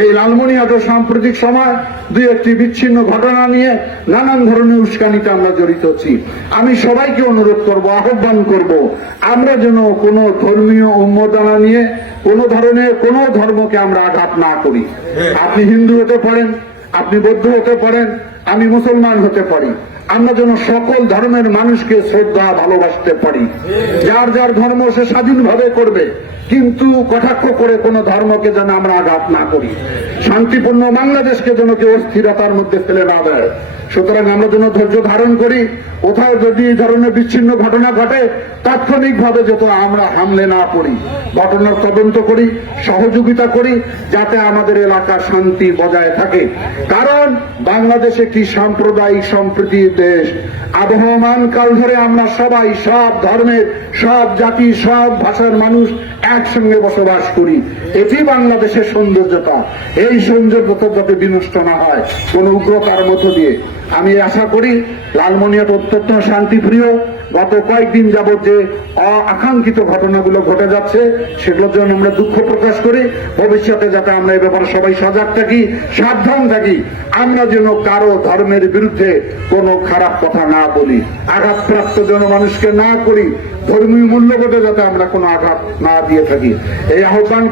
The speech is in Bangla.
এই লালমনিরহাটে সাম্প্রতিক সময় দুই একটি বিচ্ছিন্ন ঘটনা নিয়ে নানান ধরনের উস্কানিতে আমরা জড়িত হচ্ছি। আমি সবাইকে অনুরোধ করব, আহ্বান করব, আমরা যেন কোনো ধর্মীয় উন্মাদনা নিয়ে কোনো ধরনের কোনো ধর্মকে আমরা আঘাত না করি। আপনি হিন্দু হতে পারেন, আপনি বৌদ্ধ হতে পারেন, আমি মুসলমান হতে পারি, আমরা যেন সকল ধর্মের মানুষকে শ্রদ্ধা ভালোবাসতে পারি। যার যার ধর্ম সে স্বাধীনভাবে করবে, কিন্তু কটাক্ষ করে কোন ধর্মকে যেন আমরা আঘাত না করি। শান্তিপূর্ণ বাংলাদেশকে যেন কেউ অস্থিরতার মধ্যে ফেলে না দেয়। সুতরাং আমরা যেন ধৈর্য ধারণ করি। কোথাও যদি এই ধরনের বিচ্ছিন্ন ঘটনা ঘটে, তাৎক্ষণিকভাবে যত আমরা হামলে না পড়ি, ঘটনার তদন্ত করি, সহযোগিতা করি, যাতে আমাদের এলাকার শান্তি বজায় থাকে। কারণ বাংলাদেশ একটি সাম্প্রদায়িক সম্প্রীতির দেশ। আবহমান কাল ধরে আমরা সবাই সব ধর্মের, সব জাতি, সব ভাষার মানুষ একসঙ্গে বসবাস করি। এটি বাংলাদেশের সৌন্দর্যতা। এই সৌন্দর্যতা যাতে বিনষ্ট না হয় কোন উগ্রতার মধ্য দিয়ে। আমি আশা করি লালমনিরহাট অত্যন্ত শান্তিপ্রিয়। গত কয়েকদিন যাবৎ যে আকাঙ্ক্ষিত ঘটনাগুলো ঘটে যাচ্ছে, সেগুলোর জন্য আমরা দুঃখ প্রকাশ করি। ভবিষ্যতে যাতে আমরা এ ব্যাপারে সবাই সজাগ থাকি, সাবধান থাকি, আমরা যেন কারো ধর্মের বিরুদ্ধে কোনো খারাপ কথা না বলি, আঘাতপ্রাপ্ত জনমানুষকে না করি, ধর্মীয় মূল্যবোধে যাতে আমরা কোনো আঘাত না দিয়ে থাকি, এই আহ্বান